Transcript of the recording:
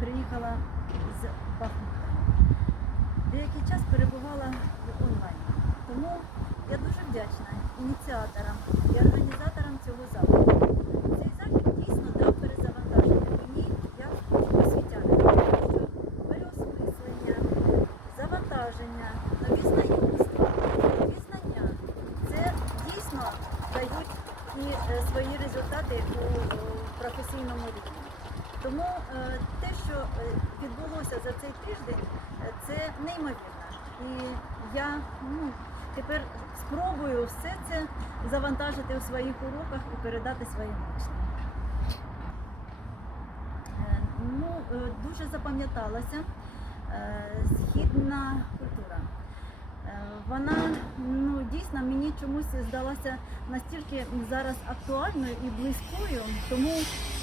приїхала з Бахмута. Деякий час перебувала в онлайн. Тому я дуже вдячна ініціаторам і організаторам цього заходу. Цей захід дійсно дав перезавантаження мені як освітянину, тому переосмислення, дійсно дають і е, свої результати у, у професійному рівні. Тому е, що е, відбулося за цей тиждень, е, це неймовірно. І я ну, тепер спробую все це завантажити у своїх уроках і передати своїм учням. Е, Ну, дуже запам'яталася східна культура. Вона ну, дійсно мені чомусь здалася настільки зараз актуальною і близькою, тому